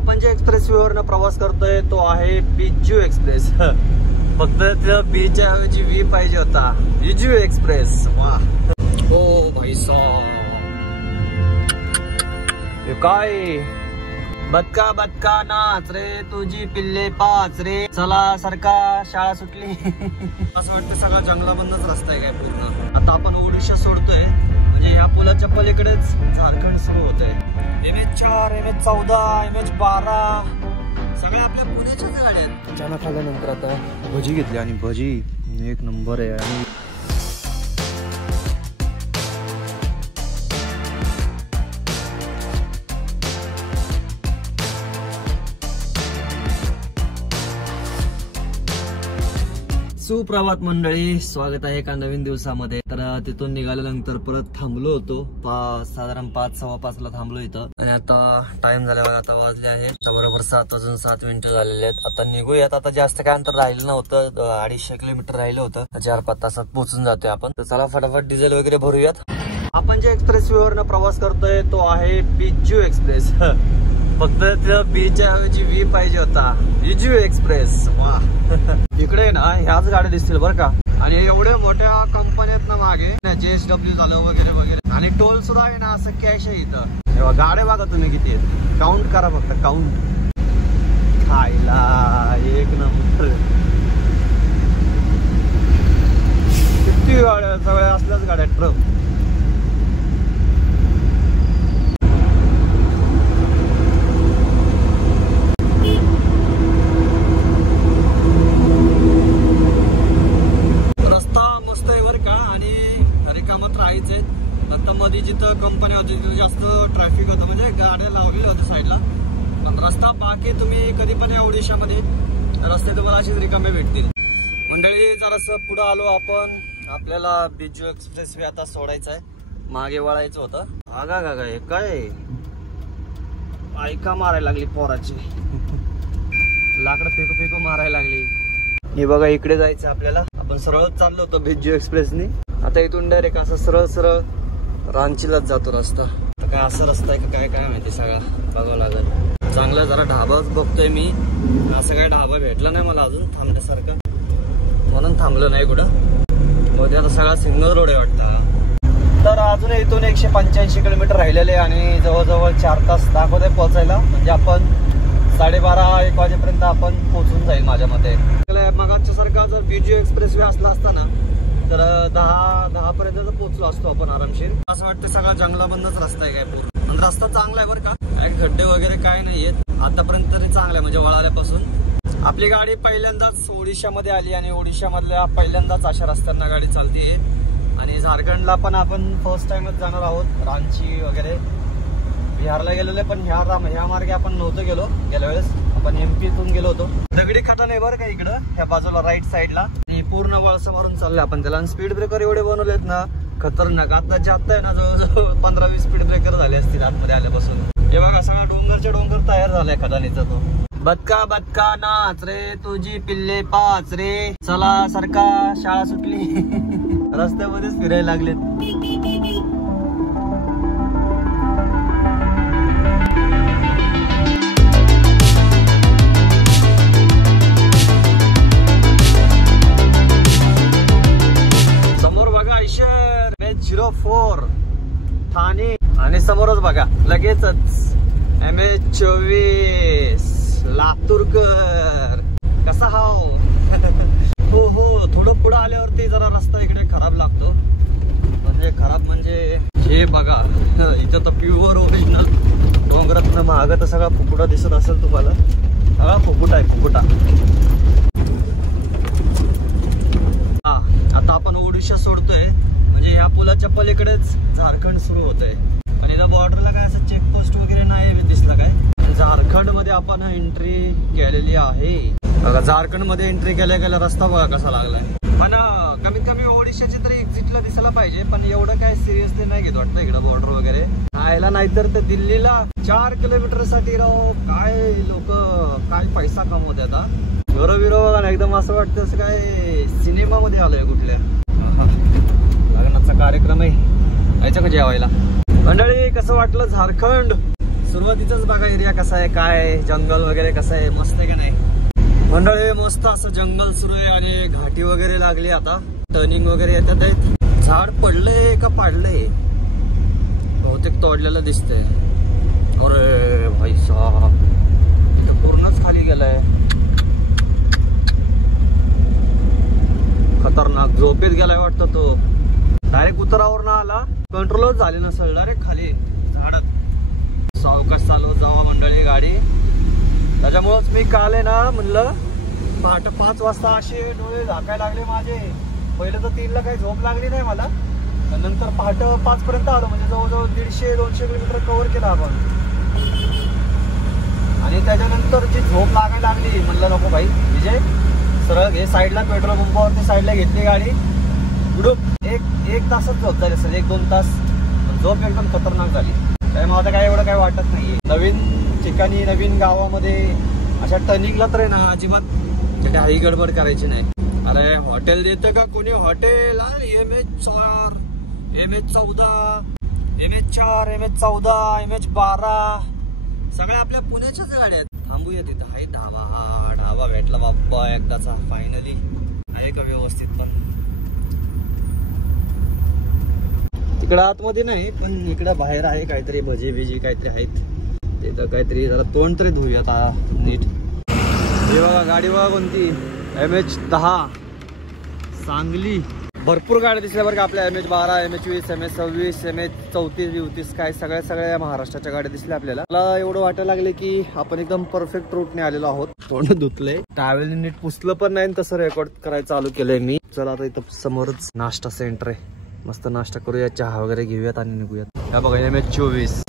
आपण जे express way वरनं प्रवास करतोय तो आहे बिजू एक्सप्रेस. फक्त त्या बीच्या ऐवजी वी पाहिजे होता. बिजू एक्सप्रेस. वा ओ भाई साहब, काय बदका बदका नाच रे, तुझी पिल्ले पाच रे, चला सरका शाळा सुटली. असं वाटतं सगळा जंगलाबंदच रस्ता आहे काय पूर्ण. आता आपण ओडिशा सोडतोय, म्हणजे ह्या पुलाच्या पलीकडेच झारखंड सुरू होतंय. MH4, MH14, MH12 सगळ्या आपल्या पुण्याच्याच गाड्या आहेत. चहा खाल्ल्यानंतर आता भजी घेतली आणि भजी एक नंबर आहे. आणि सुप्रभात मंडळी, स्वागत आहे एका नवीन दिवसामध्ये. तर तिथून निघाल्यानंतर परत थांबलो होतो, साधारण 5:15 ला थांबलो इथं. आणि आता टाइम झाला बघा, आता वाजले आहेत बरोबर 7 वाजून 7 मिनिटं झालेले आहेत. आता निघूयात. आता जास्त काय अंतर राहिलं नव्हतं, 250 किलोमीटर राहिलं होतं. 4-5 तासात पोहोचून जातोय आपण. तर चला फटाफट डिझेल वगैरे भरूयात. आपण जे एक्सप्रेस वे वरनं प्रवास करतोय तो आहे बिजू एक्सप्रेस. फक्त त्या बीच्या ऐवजी वी पाहिजे होता. बिजू एक्सप्रेस. वा इकडे ना ह्याच गाड्या दिसतील बरं का. आणि एवढ्या मोठ्या कंपन्या आहेत ना मागे, JSW झालं वगैरे वगैरे. आणि टोल सुद्धा आहे ना, असं कॅश आहे इथं. तेव्हा गाड्या बघा तुम्ही किती आहेत, काउंट करा फक्त, काउंट. खायला एक नंबर. किती गाड्या, सगळ्या असल्याच गाड्या. ट्रक मध्ये जिथं कंपन्या होती तिथं जास्त ट्रॅफिक होतं, म्हणजे गाड्या लावलेल्या होत्या साईडला. पण रस्ता बाकी तुम्ही कधी पण या ओडिशामध्ये रस्ते तुम्हाला अशीच रिकामे भेटतील. मंडळी जरासं पुढं आलो आपण. आपल्याला बिजू एक्सप्रेस वे आता सोडायचा आहे, मागे वळायचं होतं. आगा गा काय काय ऐका मारायला लागली पोराची. लाकडं फेकू फेकू मारायला लागली. हे बघा इकडे जायचं आपल्याला. आपण सरळ चाललो होतो बिजू एक्सप्रेसनी. आता इथून डायरेक्ट असं सरळ सरळ रांचीलाच जातो रस्ता. काय असं रस्ता आहे का काय माहिती, सगळा बघावं लागेल. चांगला जरा ढाबाच बघतोय मी. असं काय ढाबा भेटला नाही मला अजून थांबण्यासारखं, म्हणून थांबलो नाही कुठं. मध्ये आता सगळा सिंगल रोड आहे वाटतं. तर अजून इथून 185 किलोमीटर राहिलेले आणि जवळजवळ 4 तास दाखवते पोहोचायला. म्हणजे आपण 12:30-1 वाजेपर्यंत आपण पोहोचून जाईल माझ्या मते. मगाच्या सारखा जर बिजू एक्सप्रेस वे असला असता ना तर 10 पर्यंत पोहोचलो असतो आपण आरामशीर. असं वाटतं सगळा जंगलाबंदच रस्ता आहे काय पूर्ण. पण रस्ता चांगला आहे बरं का, काय खड्डे वगैरे काय नाहीयेत आतापर्यंत तरी. चांगला आहे म्हणजे वळाल्यापासून. आपली गाडी पहिल्यांदाच ओडिशामध्ये आली आणि ओडिशामधल्या पहिल्यांदाच अशा रस्त्यांना गाडी चालतीये. आणि झारखंडला पण आपण फर्स्ट टाइमच जाणार आहोत, रांची वगैरे. बिहारला गेलेले पण ह्या मार्गे आपण नव्हतो गेलो गेल्या वेळेस. आपण MP तून गेलो होतो. दगडी खटा नाही बरं का इकडं, ह्या बाजूला राईट साईडला. पूर्ण वळसा मारून चाललंय आपण त्याला. स्पीड ब्रेकर एवढे बनवलेत ना खतरनाक. आता जात आहे ना जवळजवळ 15-20 स्पीड ब्रेकर झाले असतील आतमध्ये आल्यापासून. हे बघा सगळा डोंगरच्या डोंगर तयार झालाय खदानीचा तो. बदका बदका नाच रे, तुझी पिल्ले पाच रे, चला सरका शाळा सुटली. रस्त्यामध्येच फिरायला लागलेत. MH04 ठाणे आणि समोरच बघा लगेचच MH24 लातूरकर. कसा हाव. हो थोडं पुढं आल्यावरती जरा रस्ता इकडे खराब लागतो. म्हणजे खराब म्हणजे हे बघा इथं तर प्युअर ओरिजिनल डोंगरातनं मागं तर सगळा फुकुटा दिसत असेल तुम्हाला. सगळा फुकुटा आहे, फुकुटा. हा आता आपण ओडिशा सोडतोय, म्हणजे ह्या पुलाच्या पलीकडेच झारखंड सुरू होतंय. आणि इथं बॉर्डरला काय असं चेकपोस्ट वगैरे नाही दिसला काय. झारखंड मध्ये आपण एंट्री केलेली आहे बघा. झारखंड मध्ये एंट्री केल्या रस्ता बघा कसा लागलाय. पण कमीत कमी ओडिशाची तरी एक्झिटला दिसायला पाहिजे. पण एवढं काय सिरियसली नाही घेत वाटतं इकडं बॉर्डर वगैरे. राहायला नाहीतर ते दिल्लीला 4 किलोमीटर साठी राव काय लोक काय पैसा कमवत आता. घर बिरो बघा ना, एकदम असं वाटतं असं काय सिनेमा मध्ये आलोय कुठल्या. लग्नाचा कार्यक्रम आहे, यायचं का जेवायला. मंडळी कसं वाटलं झारखंड. सुरुवातीचाच बघा एरिया कसा आहे, काय जंगल वगैरे कसं आहे, मस्त आहे का नाही मंडळी. मस्त असं जंगल सुरू आहे आणि घाटी वगैरे लागली. आता टर्निंग वगैरे येतात आहेत. झाड पडलंय का पाडलंय, बहुतेक तोडलेलं दिसतंय. अरे भाई साहब, पूर्णच खाली गेलाय. खतरनाक झोपेत गेलाय वाटतं तो. डायरेक्ट उतरावर ना आला, कंट्रोलच झाली नसेल, डायरेक्ट खाली झाडात. सावकाश चालू जावा मंडळी गाडी. त्याच्यामुळेच मी काल आहे ना म्हणलं पहाटे 5 वाजता असे डोळे झाकायला लागले माझे. पहिले तर 3ला काही झोप लागली नाही मला, नंतर पहाटे 5 पर्यंत आलो. म्हणजे जवळजवळ 150-200 किलोमीटर कव्हर केला आपण. आणि त्याच्यानंतर जी झोप लागायला लागली म्हणलं नको भाई विजय, सरळ हे साईडला पेट्रोल पंपावरती साईडला घेतली गाडी. उडूप एक तासच झोप झाली असेल, 1-2 तास. झोप एकदम खतरनाक झाली. त्यामुळे आता काय एवढं काय वाटत नाहीये. नवीन ठिकाणी नवीन गावामध्ये अशा टर्निंगला तर आहे ना अजिबात काही गडबड करायची नाही. अरे हॉटेल देतं का कोणी hotel? MH4, MH14, MH4, MH14, MH12 सगळ्या आपल्या पुण्याच्याच गाड्या आहेत. थांबूया तिथं. आहे ढाबा भेटला बाप्पा एकदाचा फायनली. आहे का व्यवस्थित? पण तिकडं आतमध्ये नाही, पण इकडं बाहेर आहे काहीतरी भजी बिजी काहीतरी आहेत. तिथं काहीतरी जरा तोंड तरी धुऊयात नीट. हे बघा गाडी बघा कोणती, MH10 सांगली. भरपूर गाड्या दिसल्या बरं का आपल्या. MH12, MH20, MH26, MH34-34 काय सगळ्या महाराष्ट्राच्या गाड्या दिसल्या आपल्याला. मला एवढं वाटायला लागले की आपण एकदम परफेक्ट रूटने आलेलो आहोत. तोंड धुतलंय, ट्रॅव्हल नीट पुसलं पण नाही, तसं रेकॉर्ड करायचं चालू केलंय मी. चला आता इथं समोरच नाश्ता सेंटर आहे, मस्त नाश्ता करूया, चहा वगैरे घेऊयात आणि निघूयात. या बघा MH24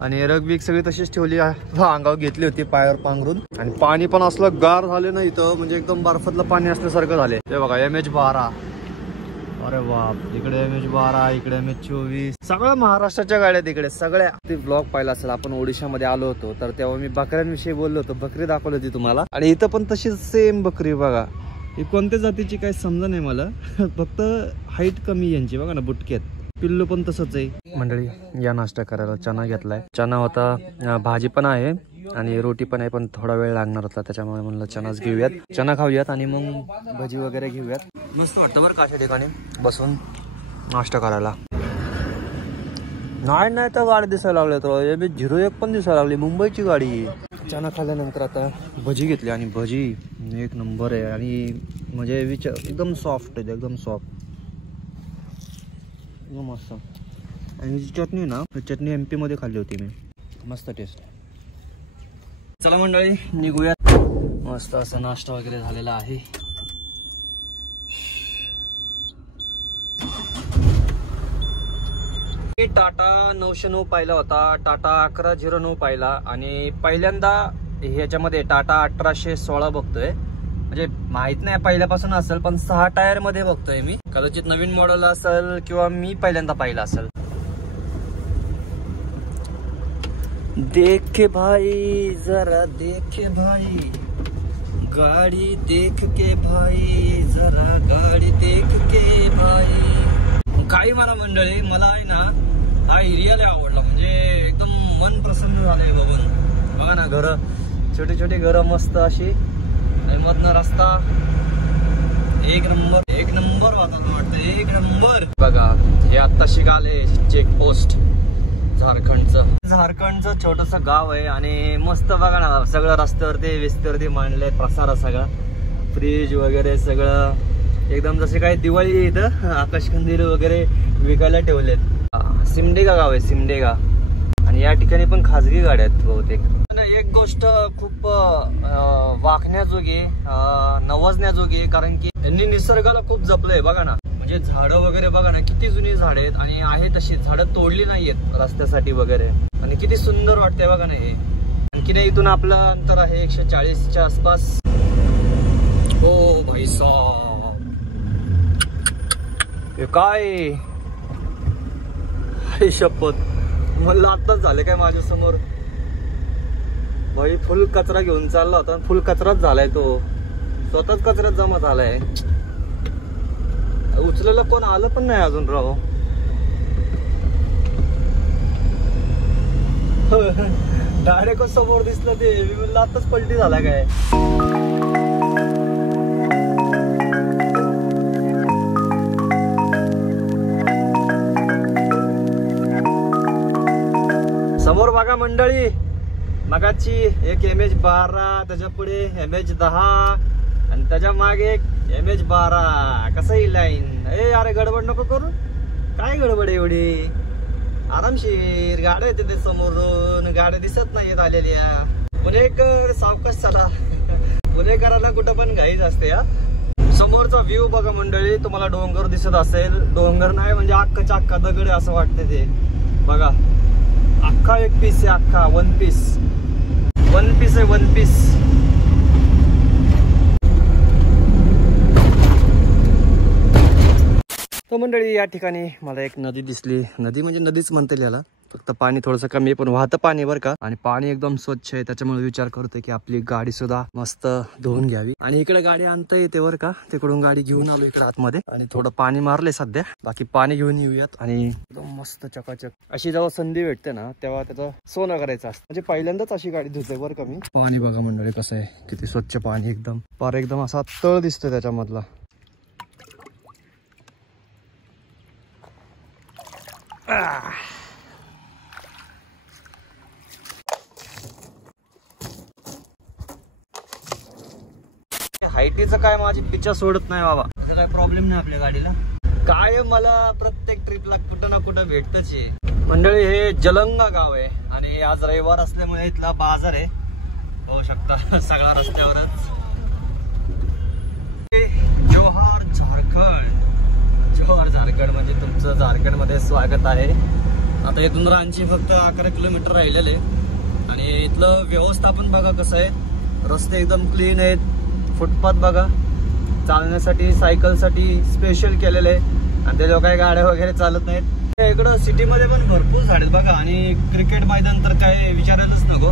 आणि रग सगळी तशीच ठेवली, अंगावर घेतली होती पायावर पांघरून. आणि पाणी पण असलं गार झाले ना इथं, म्हणजे एकदम बर्फातलं पाणी असल्यासारखं झाले. ते बघा MH12. अरे बाप, इकडे MH12, इकडे MH24. सगळ्या महाराष्ट्राच्या गाड्या तिकडे सगळ्या. ते ब्लॉग पाहिला असेल आपण, ओडिशामध्ये आलो होतो तर तेव्हा मी बकऱ्यांविषयी बोललो होतो. बकरी दाखवली होती तुम्हाला. आणि इथं पण तशीच सेम बकरी बघा. ही कोणत्या जातीची काही समजा नाही मला, फक्त हाईट कमी यांची बघा ना, बुटक्यात. पिल्लू पण तसंच आहे. मंडळी या नाश्ता करायला चना घेतलाय. चना होता, भाजी पण आहे आणि रोटी पण आहे, पण थोडा वेळ लागणार होता त्याच्यामुळे म्हणलं चनाच घेऊयात. चना खाऊयात आणि मग भजी वगैरे घेऊयात. मस्त वाटतं बरं का अशा ठिकाणी बसून नाश्ता करायला. नाही तर गाडी दिसायला लागल्या तर MH01 पण दिसायला लागली, मुंबईची गाडी. चना खाल्ल्यानंतर आता भजी घेतली आणि भजी एक नंबर आहे. आणि म्हणजे एकदम सॉफ्ट आहे, एकदम सॉफ्ट, एकदम मस्त. आणि जी चटणी ना, चटणी MP मध्ये खाल्ली होती मी, मस्त टेस्ट. चला मंडळी निघूयात. मस्त असा नाश्ता वगैरे झालेला आहे. टाटा 909 पाहिला होता, टाटा 1109 पाहिला आणि पहिल्यांदा ह्याच्यामध्ये टाटा 1816 बघतोय. म्हणजे माहित नाही पहिल्यापासून असेल, पण 6 टायर मध्ये बघतोय मी. कदाचित नवीन मॉडेल असेल किंवा मी पहिल्यांदा पाहिला असेल. देख भाई जरा देख भाई, गाडी देख के भाई, जरा गाडी देख के भाई. काही मला मंडळी, मला आहे ना हा एरिया लय आवडला. म्हणजे एकदम मन प्रसन्न झालंय बघून. बघा ना घर, छोटी छोटी घरं मस्त अशी, मधनं रस्ता एक नंबर वातावरण वाटतं, एक नंबर. बघा हे आत्ताशी आले चेकपोस्ट झारखंडचं छोटस गाव आहे. आणि मस्त बघा ना सगळं रस्त्यावरती विस्त्यावरती मांडलंय, प्रसार सगळा, फ्रीज वगैरे सगळं एकदम जसे काही दिवाळी इथं आकाशकंदील वगैरे विकायला ठेवलेत. सिमडेगा गाव आहे, सिमडेगा. आणि या ठिकाणी पण खाजगी गाड्या आहेत बहुतेक. एक गोष्ट खूप वाखण्याजोगी, नवजण्याजोगी, कारण की त्यांनी निसर्गाला खूप जपलंय. बघा ना, म्हणजे झाडं वगैरे बघा ना, किती जुनी झाडं आहेत आणि आहे तशी झाडं तोडली नाहीयेत रस्त्यासाठी वगैरे. आणि किती सुंदर वाटतंय बघा ना हे. आणखी नाही, इथून आपलं अंतर आहे 140च्या आसपास. हो भाई साहब, हे काय शपथ, मला आत्ताच झाले काय माझ्या समोर. भाई फुल कचरा घेऊन चालला होता, फुल कचराच झालाय तो, स्वतःच कचऱ्यात जमा झालाय. उचलेलं कोण आलं पण नाही अजून राव. डायरेक्ट समोर दिसलं ते, मी म्हणलं आताच पलटी झाला काय. समोर बघा मंडळी, मगाची एक MH12, त्याच्या पुढे MH10 आणि त्याच्या मागे एक MH12. कसं ही लाईन. अरे गडबड नको करू. काय गडबड एवढी, आरामशीर गाड्या येते ते समोरून, गाड्या दिसत नाहीत आलेल्या. पुणेकर सावकाश चला. पुणेकराला कुठं पण घाईच असते. समोरचा व्ह्यू बघा मंडळी, तुम्हाला डोंगर दिसत असेल. डोंगर नाही म्हणजे अख्खाच्या अख्खा दगड आहे असं वाटते ते. बघा अख्खा एक पीस आहे, अख्खा वन पीस आहे, वन पीस. तो मंडळी या ठिकाणी मला एक नदी दिसली. नदी म्हणजे नदीच म्हणता येईल याला, फक्त पाणी थोडंसं कमी आहे, पण वाहतं पाणी बरं का. आणि पाणी एकदम स्वच्छ आहे, त्याच्यामुळे विचार करतोय की आपली गाडी सुद्धा मस्त धुवून घ्यावी. आणि इकडे गाडी आणता येते बरं का, तिकडून गाडी घेऊन आलो इकडे आतमध्ये. आणि थोडं पाणी मारले सध्या, बाकी पाणी घेऊन येऊयात. आणि एकदम मस्त चकाचक अशी जेव्हा संधी भेटते ना, तेव्हा त्याचं सोनं करायचं असतं. म्हणजे पहिल्यांदाच अशी गाडी धुतोय बरं का मी. पाणी बघा मंडळी कसं आहे, किती स्वच्छ पाणी, एकदम पार एकदम असा तळ दिसतोय त्याच्यामधला. हायटीचं काय माझी पिच्छा सोडत नाही बाबा, काय प्रॉब्लेम नाही आपल्या गाडीला. काय मला प्रत्येक ट्रिपला कुठं ना कुठं भेटतच आहे. मंडळी हे जलंगा गाव आहे आणि आज रविवार असल्यामुळे इथला बाजार आहे, होऊ शकता सगळा रस्त्यावरच. जोहार झारखंड, जोहार झारखंड म्हणजे तुमचं झारखंड मध्ये स्वागत आहे. आता इथून रांची फक्त 11 किलोमीटर राहिलेले. आणि इथलं व्यवस्थापन बघा कसं आहे, रस्ते एकदम क्लीन आहेत. फुटपाथ बघा, चालण्यासाठी सायकलसाठी स्पेशल केलेले आहे. आणि त्याच्यावर काही गाड्या वगैरे चालत नाहीत. इकडं सिटीमध्ये पण भरपूर झाड आहेत बघा. आणि क्रिकेट मैदान तर काय विचारायलाच नको.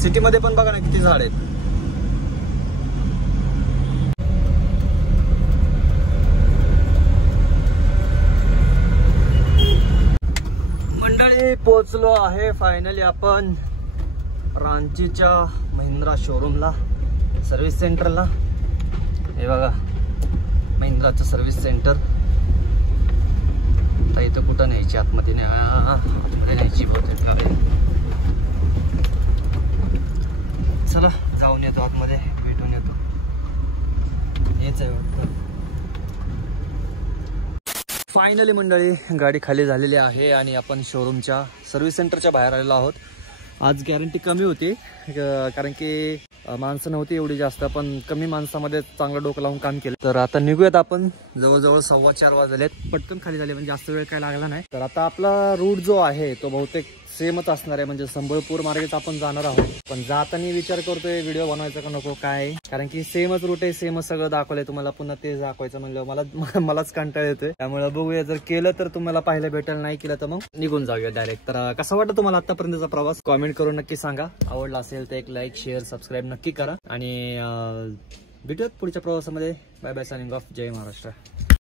सिटीमध्ये पण बघा ना किती झाड आहेत. मंडळी पोहोचलो आहे फायनली आपण रांचीच्या महिंद्रा शोरूमला, सर्व्हिस सेंटरला. हे बघा महिंद्राचं सर्व्हिस सेंटर. आता इथं कुठं न्यायची, आतमध्ये न्यायची बहुतेक काय. चला जाऊन येतो आतमध्ये, भेटून येतो. हेच आहे वाटतं. फायनली मंडळी गाडी खाली झालेली आहे आणि आपण शोरूमच्या सर्व्हिस सेंटरच्या बाहेर आलेलो आहोत. आज गॅरंटी कमी होती कारण की माणसं नव्हती एवढी जास्त, पण कमी माणसामध्ये चांगलं डोकं लावून काम केलं. तर आता निघूयात आपण. जवळजवळ 4:15 वाजलेत. पटकन खाली झाले म्हणजे जास्त वेळ काय लागला नाही. तर आता आपला रूट जो आहे तो बहुतेक सेमच असणार आहे, म्हणजे संबळपूर मार्गेच आपण जाणार आहोत. पण जाताना विचार करतोय व्हिडिओ बनवायचा का नको काय, कारण की सेमच रूट आहे, सेमच सगळं दाखवलंय. तुम्हाला पुन्हा तेच दाखवायचं म्हणलं मलाच कंटाळ येतोय. त्यामुळे बघूया, जर केलं तर तुम्हाला पाहायला भेटेल, नाही केलं तर मग निघून जाऊया डायरेक्ट. तर कसा वाटतं तुम्हाला आतापर्यंतचा प्रवास, कॉमेंट करून नक्की सांगा. आवडला असेल तर एक लाईक शेअर सबस्क्राईब नक्की करा. आणि भेटूयात पुढच्या प्रवासामध्ये. Bye bye, signing off. जय महाराष्ट्र.